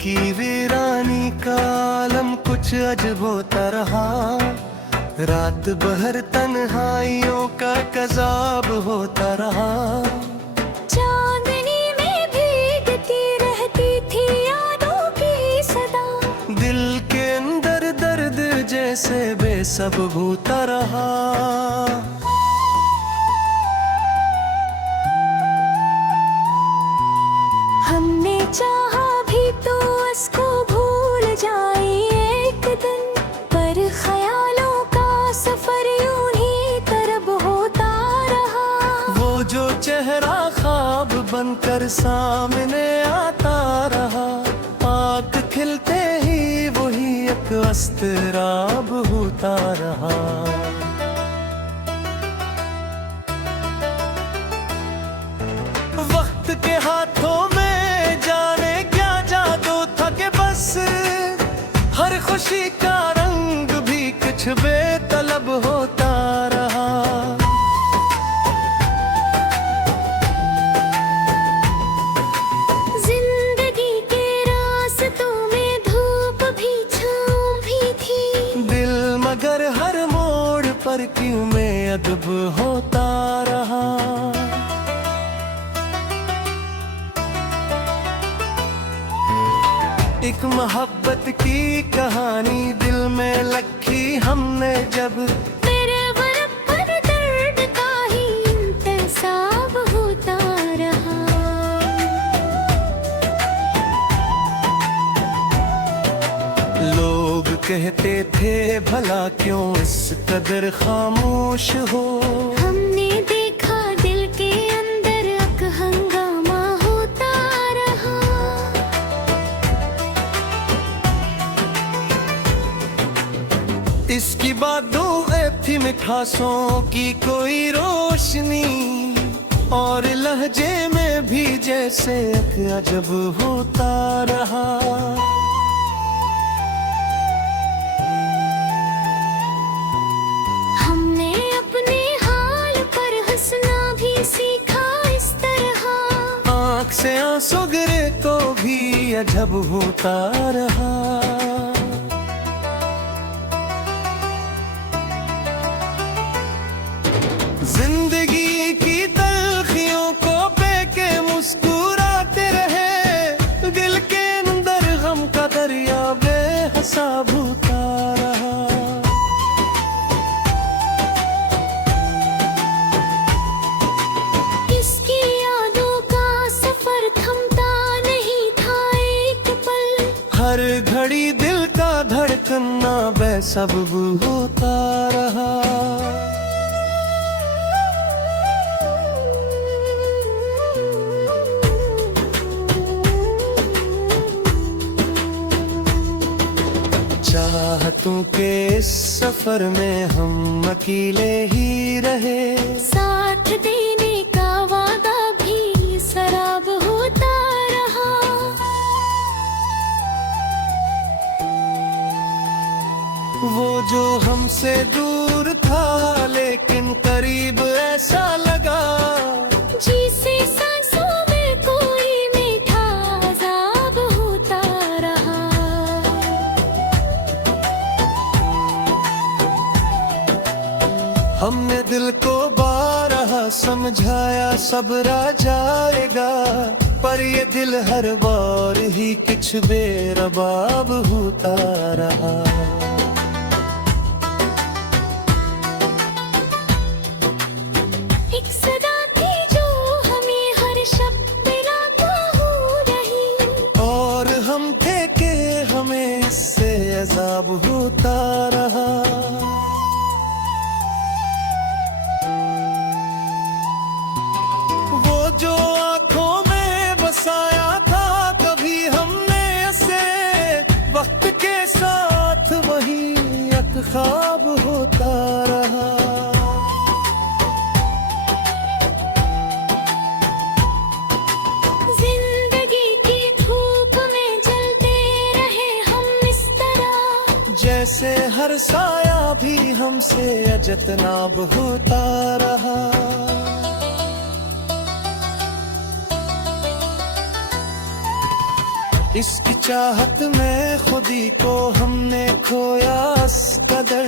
की वीरानी का आलम कुछ अजब होता रहा। रात भर तन्हाइयों का कज़ाब होता रहा। चांदनी में भीगती रहती थी यादों की सदा। दिल के अंदर दर्द जैसे बेसब्र होता रहा। हमने चाहा भी तो उसको भूल जाए एक दिन, पर ख्यालों का सफर यूं ही तरब होता रहा। वो जो चेहरा ख्वाब बनकर सामने आता रहा, आँख खिलते ही वही एक अस्तराब होता रहा। वक्त के हाथों में जाने क्या जादू था कि बस हर खुशी का रंग भी कुछ बेतलब होता रहा। जिंदगी के रास्तों में धूप भी छाँव भी थी। दिल मगर हर मोड़ पर क्यों में अदब होता रहा। एक मोहब्बत की कहानी दिल में लिखी हमने जब, तेरे बरबर दर्द का ही इंतसाब होता रहा। लोग कहते थे भला क्यों इस कदर खामोश हो। हमने देखा दिल के अंदर अक हंगामा होता रहा। इसकी बातों थी मिठासों की कोई रोशनी, और लहजे में भी जैसे एक अजब होता रहा। हमने अपने हाल पर हंसना भी सीखा इस तरह। आँख से आंसू गिरे तो भी अजब होता रहा। जिंदगी की तलखियों को पे मुस्कुराते रहे, दिल के अंदर गम का दरिया बेहिसाब होता रहा। किसकी यादों का सफर थमता नहीं था एक पल। हर घड़ी दिल का धड़कना बेसब्र होता रहा। चाहतों के इस सफर में हम अकेले ही रहे। साथ देने का वादा भी शराब होता रहा। वो जो हमसे दूर था लेकिन करीब ऐसा लगा, जिसे सांसों में कोई मीठा अज़ाब होता रहा। हमने दिल को बारहा समझाया सबरा जाएगा, पर ये दिल हर बार ही कुछ बेरबाब होता रहा। एक सदा थी जो हमें हर शब्द दिलाता हो रही, और हम थे कि हमें इससे अज़ाब होता रहा। वो जो आँखों में बसाया था कभी हमने ऐसे, वक्त के साथ वही एक ख्वाब होता रहा। जिंदगी की धूप में जलते रहे हम इस तरह, जैसे हर साया भी हमसे अजतनाब होता रहा। इसकी चाहत में खुदी को हमने खोया इस कदर।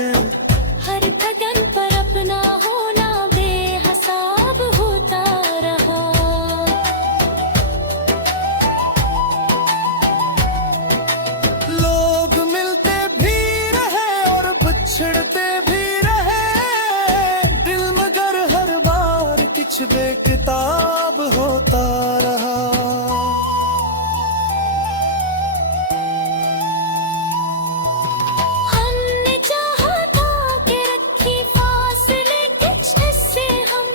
हर कदम पर अपना होना बेहिसाब होता रहा। लोग मिलते भी रहे और बिछड़ते भी रहे, दिल मगर हर बार कुछ बेकिताब होता रहा। हमने चाहा था कि रखी फासले कुछ इससे हम,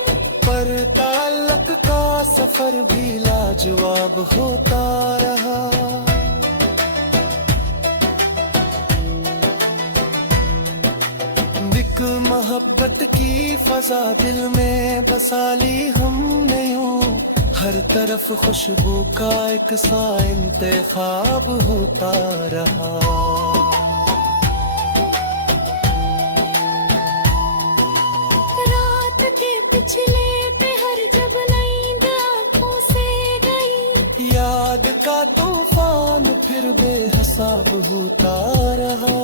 पर ताल्लुक का सफर भी लाजवाब होता रहा। एक मोहब्बत की फजा दिल में बसा ली हमने यूं, हर तरफ खुशबू का एक सा इंतखाब होता रहा। रात के पिछले पहर जब नींद आंखों से गई, याद का तूफान फिर बेहिसाब होता रहा।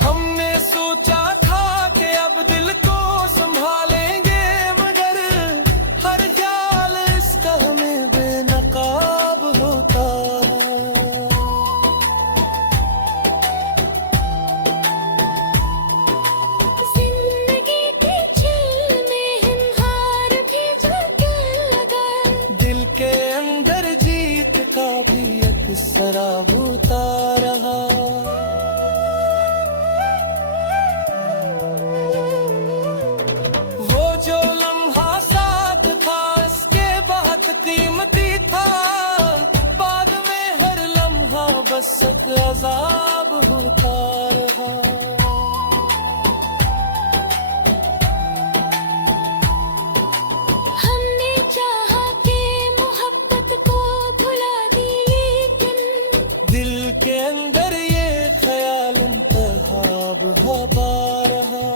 हमने सोचा था कि अब दिल को संभालेंगे, मगर हर ख्याल इसका हमें बेनकाब होता। जिंदगी के छल में हिमहार भी झलकने लगा, दिल के अंदर जीत का भी एक सराब होता रहा। वो जो लम्हा साथ था इसके बहुत कीमती था, बाद में हर लम्हा बस एक अजाब होता रहा। हमने चाहा कि मोहब्बत को भुला दी, लेकिन दिल के अंदर ये ख्याल इंतखाब हवा रहा।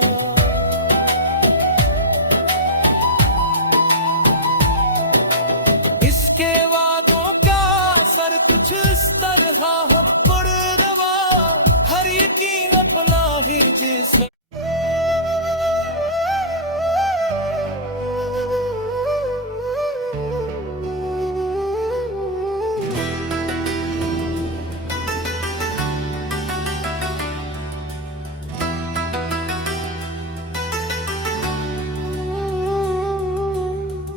इसके वादों का असर कुछ इस तरह हम पुररवा, हर यकीन अपना ही जिस्म।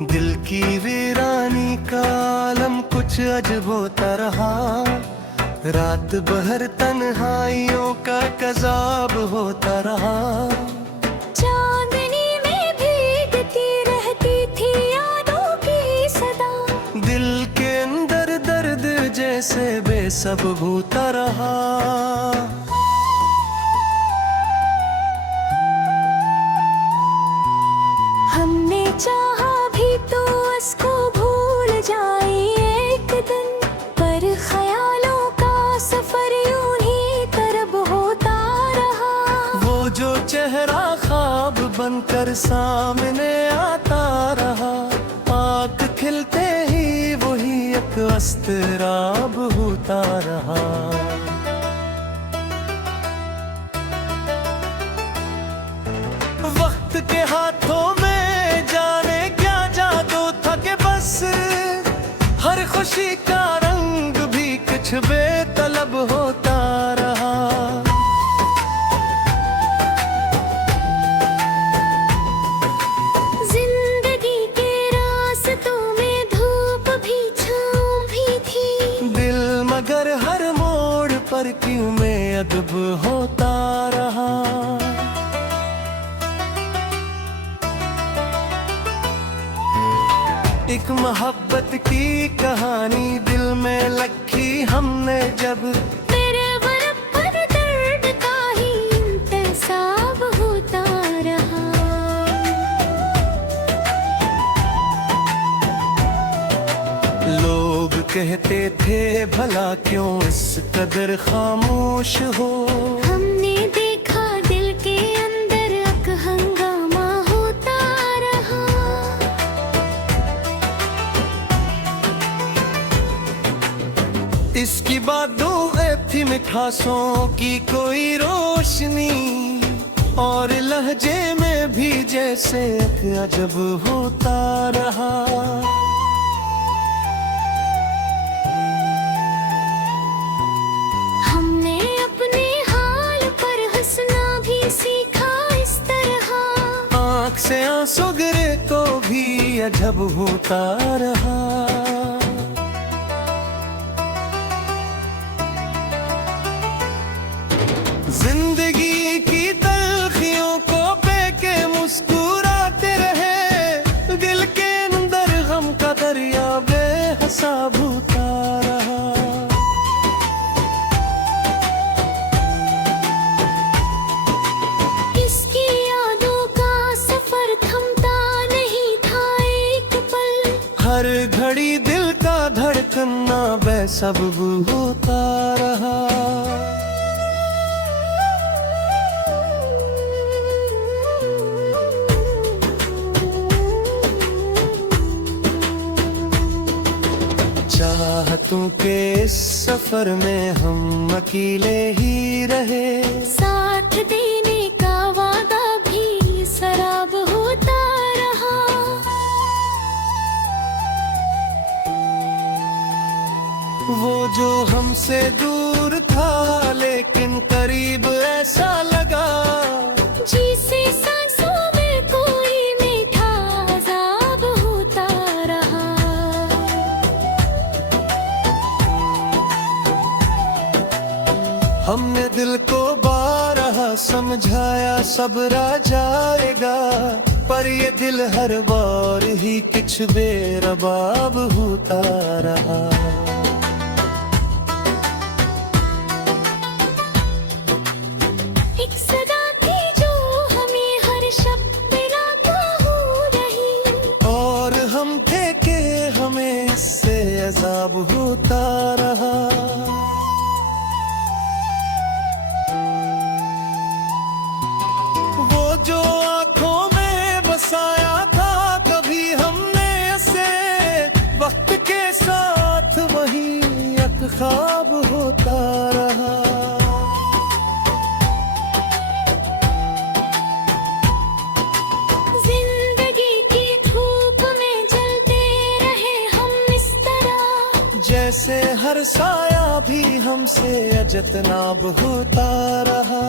दिल की वीरानी का आलम कुछ अजब होता रहा, रात भर तन्हाइयों का कज़ाब होता रहा। चांदनी में भीगती रहती थी यादों की सदा, दिल के अंदर दर्द जैसे बेसब्ब होता रहा। हमने चाहा भी तो उसको भूल जाए एक दिन, पर ख्यालों का सफर यूं ही तरब होता रहा। वो जो चेहरा ख्वाब बनकर सामने आता रहा, आँख खिलते ही वही एक अस्तराब होता रहा। वक्त के हाथों में जाने क्या जादू था कि बस हर खुशी का रंग भी कुछ बेतलब होता रहा। जिंदगी के रास्तों में धूप भी छाँव भी थी, दिल मगर हर मोड़ पर क्यों में अदब होता रहा। एक मोहब्बत की कहानी दिल में लिखी हमने जब, तेरे बरप पर दर्द का ही इंतसाब होता रहा। लोग कहते थे भला क्यों इस कदर खामोश हो, हमने देखा दिल के अंदर अक हंगामा होता रहा। मिठासों की कोई रोशनी, और लहजे में भी जैसे एक अजब होता रहा। हमने अपने हाल पर हंसना भी सीखा इस तरह, आँख से आंसू गिरे तो भी अजब होता रहा। जिंदगी की तलखियों को पे मुस्कुराते रहे, दिल के अंदर गम का दरिया बेहिसाब होता रहा। इसकी यादों का सफर थमता नहीं था एक पल, हर घड़ी दिल का धड़कना बेसब्ब होता रहा। चाहतों के इस सफर में हम अकेले ही रहे, साथ देने का वादा भी शराब होता रहा। वो जो हमसे दूर था लेकिन करीब ऐसा लगा, जिसे सांसों में कोई मीठा अज़ाब होता रहा। हमने दिल को बारहा समझाया सबरा जाएगा, पर ये दिल हर बार ही कुछ बेरबाब होता रहा। एक सदा थी जो हमें हर शब्द पे काबू रही, और हम थे कि हमें इससे अजाब होता रहा। वो जो आंखों में बसाया था कभी हमने ऐसे, वक्त के साथ वही एक ख्वाब होता रहा। जिंदगी की धूप में जलते रहे हम इस तरह, जैसे हर साया भी हमसे अजतनाब होता रहा।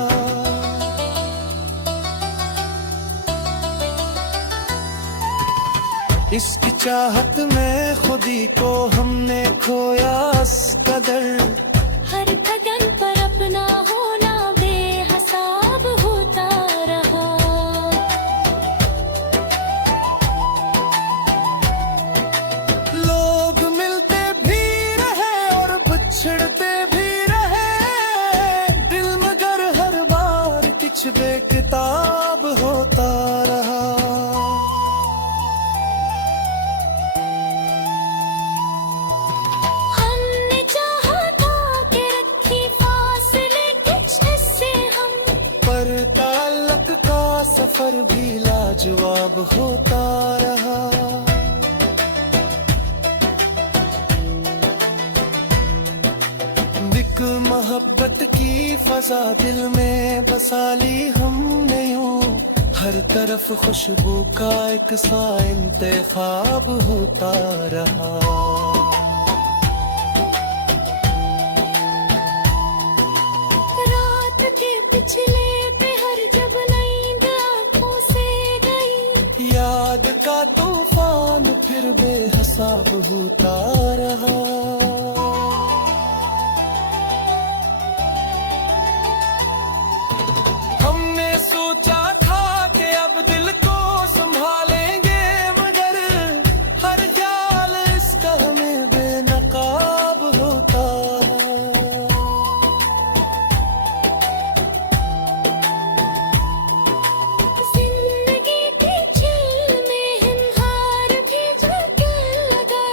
इसकी चाहत में खुदी को हमने खोया इस कदर, हर कदम पर अपना होना बेहिसाब होता रहा। लोग मिलते भी रहे और बिछड़ते भी रहे, दिल मगर हर बार कुछ बेकिताब होता रहा। हमने चाहा था कि रखी फासले कुछ हिस्से हम, पर ताल्लुक का सफर भी लाजवाब होता रहा। एक मोहब्बत की फजा दिल में बसा ली हमने यूं, हर तरफ खुशबू का एक सा इंतखाब होता रहा। रात के पिछले पहर जब नींद आंखों से गई, याद का तूफान फिर बेहिसाब होता रहा। हमने सोचा था कि अब दिल को संभालेंगे, मगर हर ख्याल इसका हमें बेनकाब होता है। जिंदगी की झील में हिमहार भी झुकने लगा,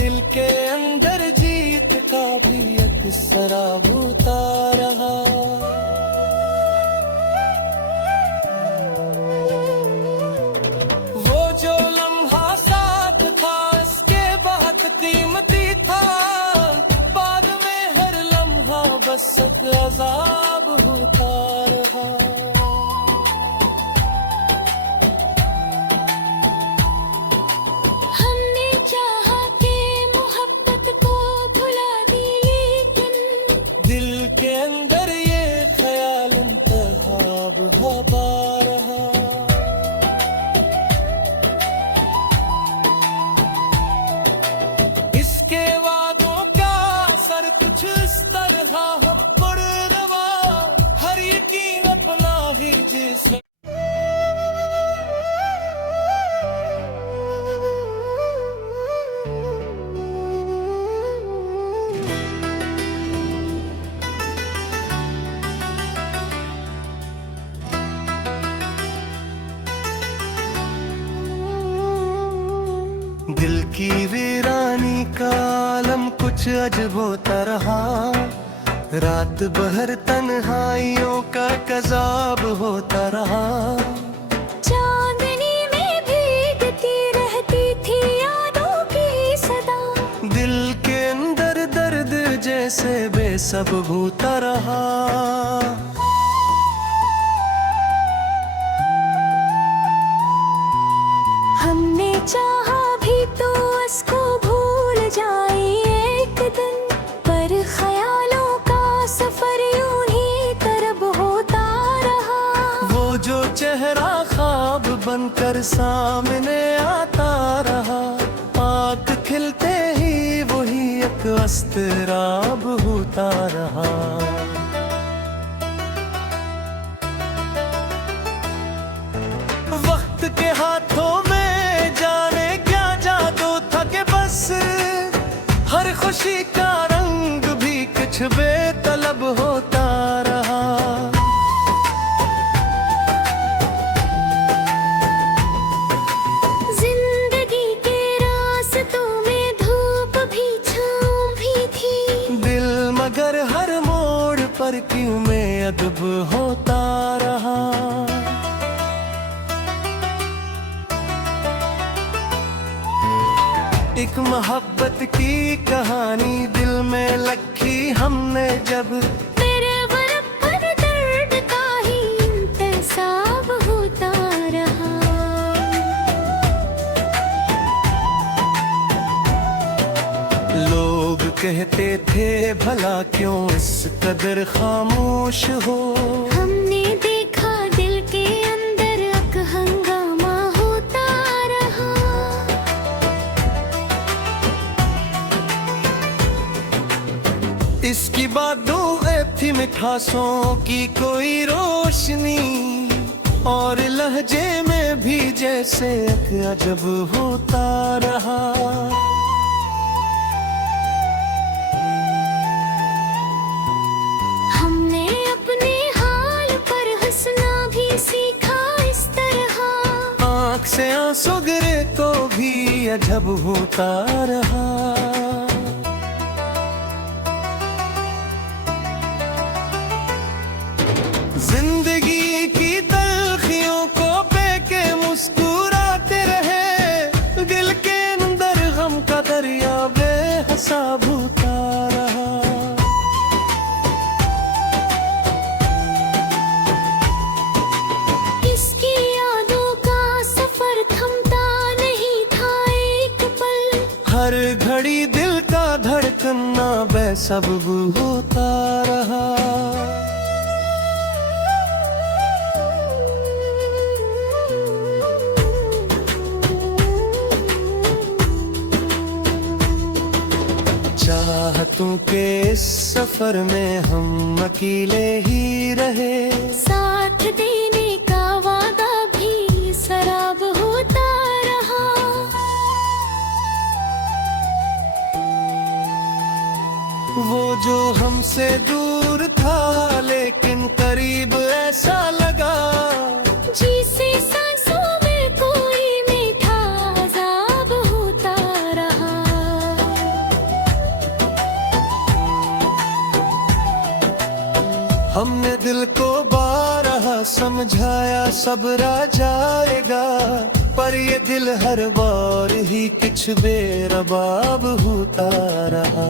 दिल अजाब होता रहा। हमने चाहा कि मोहब्बत को भुला दी, लेकिन दिल के अंदर ये ख्याल इंतखाब हवा रहा। इसके वादों का असर कुछ इस तरह हम पुरनवा, हर यकीन अपना ही जिस्म। दिल की वीरानी का आलम कुछ अजब होता रहा। रात भर तन्हाइयों का कज़ाब होता रहा। चांदनी में भीगती रहती थी यादों की सदा। दिल के अंदर दर्द जैसे बेसब्ब होता रहा। हमने चाहा भी तो उसको भूल जाए एक दिन, पर ख्यालों का सफर यूं ही तरब होता रहा। वो जो चेहरा ख्वाब बनकर सामने आता रहा, आँख खिलते ही वही एक अस्तराब होता रहा। वक्त के हाथों में जाने क्या जादू था कि बस हर खुशी का रंग भी कुछ बेतलब होता रहा। जिंदगी के रास्तों में धूप भी छाँव भी थी। दिल मगर हर मोड़ पर क्यों में अदब होता रहा। एक मोहब्बत की कहानी दिल में लखी हमने जब, तेरे बरबर दर्द का ही इंतसाब होता रहा। लोग कहते थे भला क्यों इस कदर खामोश हो। हमने देखा दिल के अंदर अक हंगामा होता रहा। इसकी बातों थी मिठासों की कोई रोशनी, और लहजे में भी जैसे एक अजब होता रहा। हमने अपने हाल पर हंसना भी सीखा इस तरह। आँख से आंसू गिरे तो भी अजब होता रहा। जिंदगी की तलखियों को पेके मुस्कुराते रहे, दिल के अंदर गम का दरिया बेहिसाब होता रहा। इसकी यादों का सफर थमता नहीं था एक पल। हर घड़ी दिल का धड़कना बेसब्ब होता रहा। चाहतों के इस सफर में हम अकेले ही रहे, साथ देने का वादा भी शराब होता रहा। वो जो हमसे दूर था लेकिन करीब ऐसा लगा, जिसे सांसों में कोई मीठा अज़ाब होता रहा। हमने दिल को बारहा समझाया सबरा जाएगा, पर ये दिल हर बार ही कुछ बेरबाब होता रहा।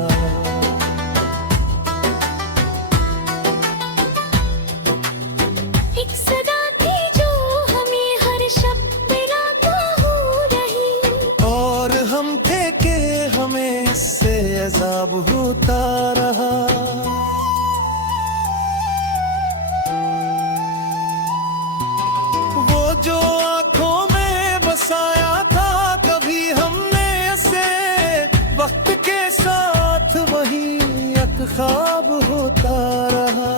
तेजाब होता रहा। वो जो आंखों में बसाया था कभी हमने ऐसे, वक्त के साथ वही एक ख्वाब होता रहा।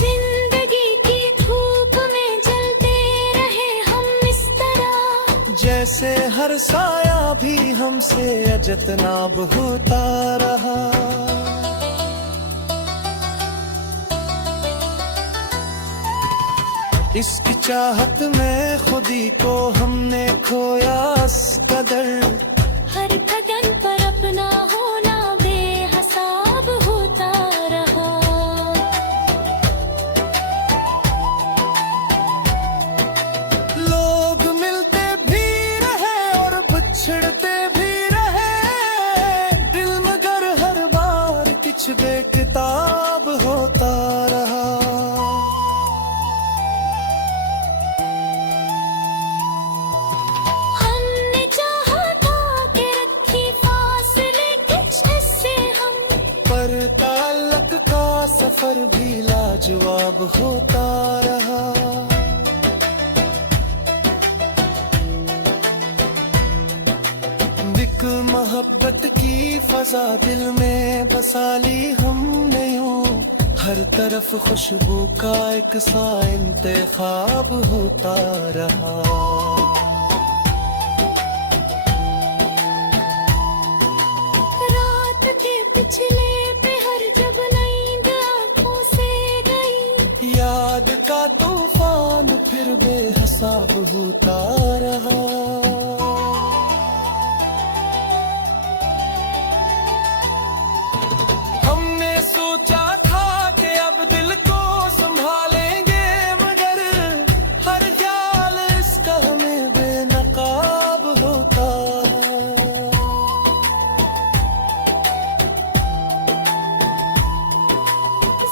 जिंदगी की धूप में जलते रहे हम इस तरह, जैसे हर साया भी हमसे अजतनाब होता रहा। इसकी चाहत में खुदी को हमने खोया इस कदर, हर कदम पर अपना होना बेहिसाब होता रहा। लोग मिलते भी रहे और बिछड़ते भी रहे, दिल मगर हर बार कुछ बेकिताब होता रहा। हमने चाहा था कि रखी फासले कुछ हिस्से हम, पर ताल्लुक का सफर भी लाजवाब होता रहा। एक मोहब्बत की फजा दिल में बसा ली हमने यूं, हर तरफ खुशबू का एक सा इंतखाब होता रहा। रात के पिछले पहर जब नींद आंखों से गई, याद का तूफान फिर बेहिसाब होता रहा। हमने सोचा था कि अब दिल को संभालेंगे, मगर हर ख्याल इसका हमें बेनकाब होता है।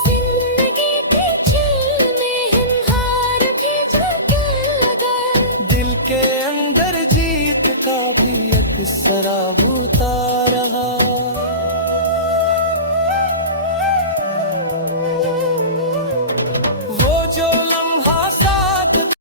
जिंदगी के खेल में हिमहार भी झुकने लगा, दिल के अंदर जीत का भी एक सराब होता रहा।